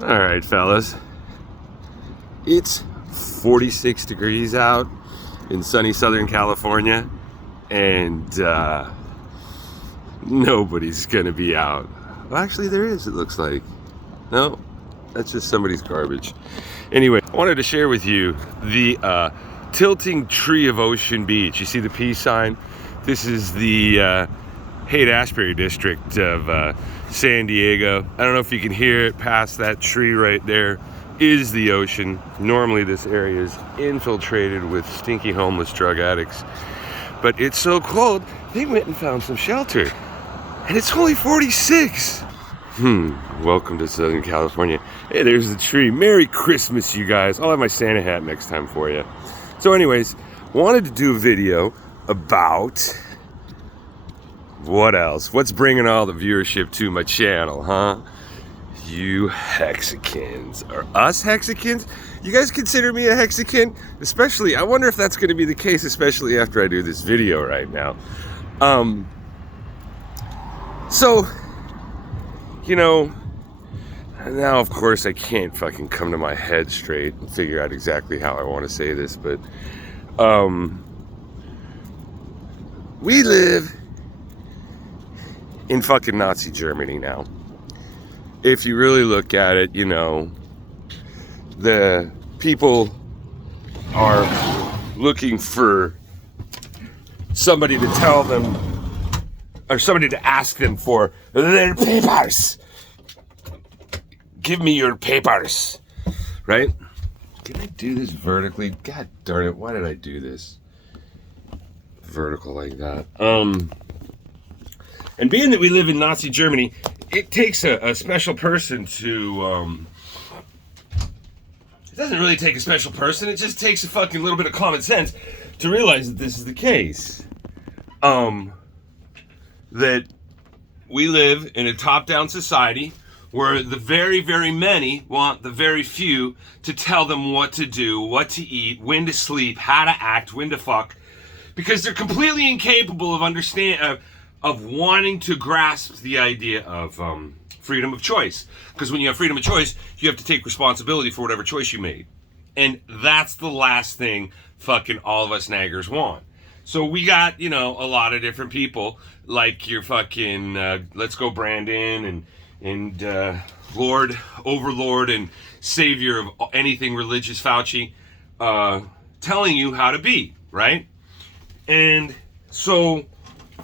All right, fellas. It's 46 degrees out in sunny Southern California, and nobody's gonna be out. Well, actually, there is, it looks like. No, that's just somebody's garbage. Anyway, I wanted to share with you the tilting tree of Ocean Beach. You see the peace sign? This is the Haight-Ashbury district of San Diego. I don't know if you can hear it past that tree right there is the ocean. Normally this area is infiltrated with stinky homeless drug addicts, but it's so cold they went and found some shelter, and it's only 46. Welcome to Southern California. Hey, there's the tree. Merry Christmas, you guys. I'll have my Santa hat next time for you. So anyways, wanted to do a video about what else? What's bringing all the viewership to my channel, huh? You Hexicans. Or us Hexicans? You guys consider me a Hexican? Especially, I wonder if that's going to be the case, especially after I do this video right now. So, you know, now of course I can't fucking come to my head straight and figure out exactly how I want to say this, but we live in fucking Nazi Germany now. If you really look at it, you know, the people are looking for somebody to tell them, or somebody to ask them for their papers. Give me your papers, right? Can I do this vertically? God darn it, why did I do this vertical like that? And being that we live in Nazi Germany, it takes a special person to, it doesn't really take a special person, it just takes a fucking little bit of common sense to realize that this is the case. That we live in a top-down society where the very, very many want the very few to tell them what to do, what to eat, when to sleep, how to act, when to fuck, because they're completely incapable of wanting to grasp the idea of freedom of choice. Because when you have freedom of choice, you have to take responsibility for whatever choice you made. And that's the last thing fucking all of us naggers want. So we got, you know, a lot of different people, like your fucking, let's go Brandon, and Lord, Overlord, and Savior of anything religious, Fauci, telling you how to be, right? And so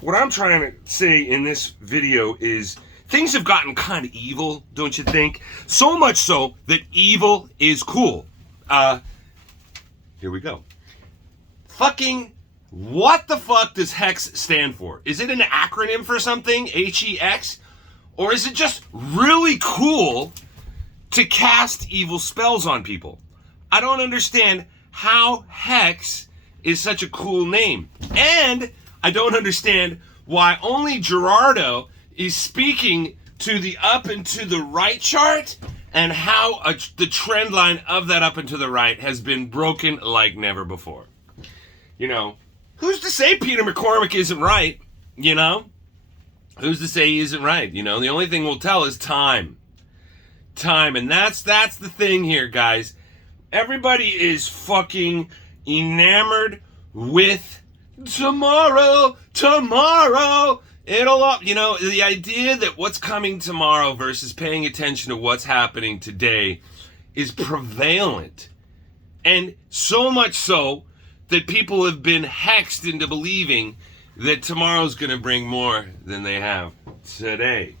what I'm trying to say in this video is things have gotten kind of evil, don't you think? So much so that evil is cool. Here we go. Fucking, what the fuck does HEX stand for? Is it an acronym for something, HEX? Or is it just really cool to cast evil spells on people? I don't understand how HEX is such a cool name. And I don't understand why only Gerardo is speaking to the up and to the right chart, and how the trend line of that up and to the right has been broken like never before. You know, who's to say Peter McCormick isn't right, you know? Who's to say he isn't right, you know? The only thing we'll tell is time. Time, and that's the thing here, guys. Everybody is fucking enamored with tomorrow, it'll up, you know, the idea that what's coming tomorrow versus paying attention to what's happening today is prevalent. And so much so that people have been hexed into believing that tomorrow's gonna bring more than they have today.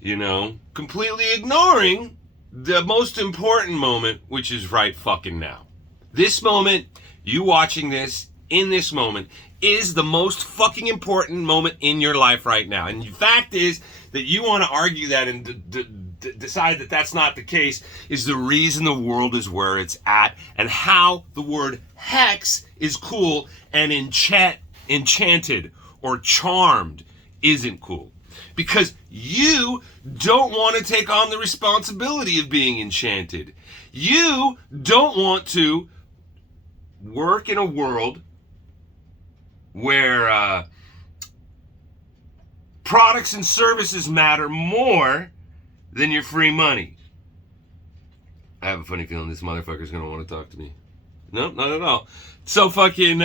You know, completely ignoring the most important moment, which is right fucking now. This moment, you watching this, in this moment, is the most fucking important moment in your life right now. And the fact is that you want to argue that and decide that that's not the case is the reason the world is where it's at, and how the word hex is cool and enchanted or charmed isn't cool. Because you don't want to take on the responsibility of being enchanted. You don't want to work in a world where products and services matter more than your free money. I have a funny feeling this motherfucker's gonna want to talk to me. No, not at all. So fucking,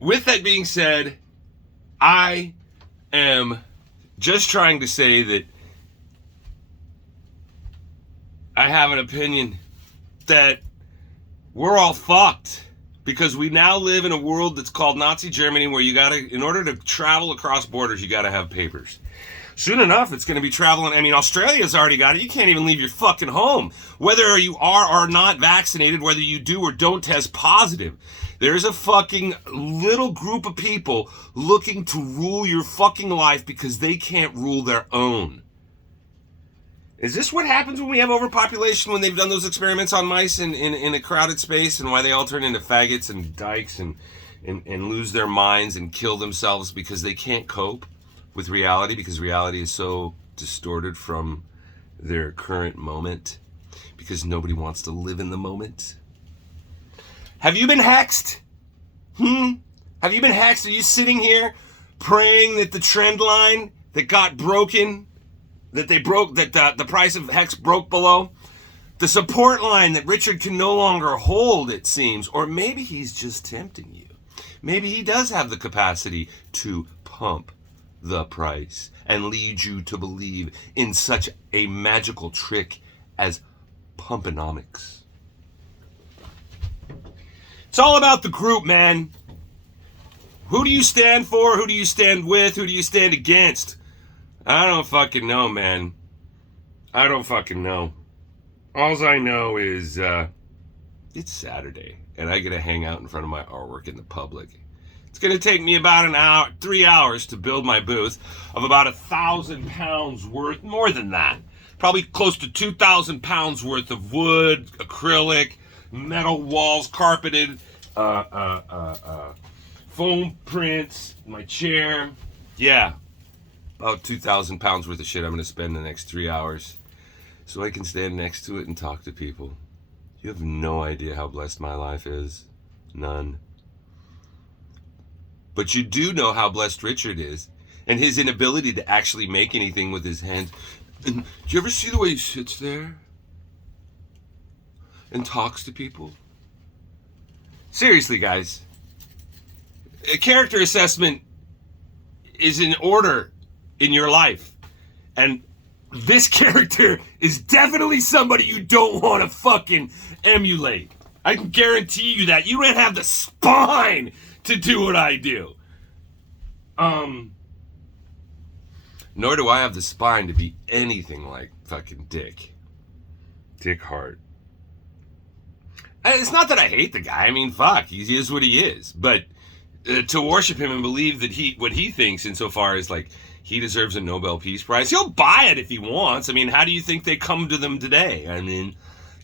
with that being said, I am just trying to say that I have an opinion that we're all fucked because we now live in a world that's called Nazi Germany where you gotta, in order to travel across borders, you gotta have papers. Soon enough, it's going to be traveling. I mean, Australia's already got it. You can't even leave your fucking home. Whether you are or not vaccinated, whether you do or don't test positive, there's a fucking little group of people looking to rule your fucking life because they can't rule their own. Is this what happens when we have overpopulation, when they've done those experiments on mice in a crowded space, and why they all turn into faggots and dykes and lose their minds and kill themselves because they can't cope with reality, because reality is so distorted from their current moment, because nobody wants to live in the moment? Have you been hexed? Have you been hexed? Are you sitting here praying that the trend line that got broken, that they broke, that the price of HEX broke below, the support line that Richard can no longer hold, it seems, or maybe he's just tempting you. Maybe he does have the capacity to pump the price and lead you to believe in such a magical trick as pumponomics. It's all about the group, man. Who do you stand for? Who do you stand with? Who do you stand against? I don't fucking know, man. I don't fucking know. All I know is it's Saturday and I get to hang out in front of my artwork in the public. It's going to take me about an hour, 3 hours to build my booth of about 1,000 pounds worth, more than that. Probably close to 2,000 pounds worth of wood, acrylic, metal walls, carpeted, foam prints, my chair. Yeah, about 2,000 pounds worth of shit I'm going to spend the next 3 hours so I can stand next to it and talk to people. You have no idea how blessed my life is. None. But you do know how blessed Richard is and his inability to actually make anything with his hands. And do you ever see the way he sits there and talks to people? Seriously, guys. A character assessment is in order in your life. And this character is definitely somebody you don't want to fucking emulate. I can guarantee you that. You don't have the spine to do what I do. Nor do I have the spine to be anything like fucking Dick Hart. It's not that I hate the guy. I mean, fuck, he is what he is. But to worship him and believe that what he thinks insofar as like he deserves a Nobel Peace Prize, he'll buy it if he wants. I mean, how do you think they come to them today? I mean,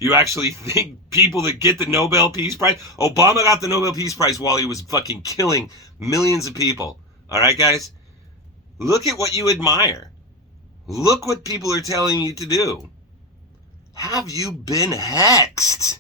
you actually think people that get the Nobel Peace Prize? Obama got the Nobel Peace Prize while he was fucking killing millions of people. All right, guys? Look at what you admire. Look what people are telling you to do. Have you been hexed?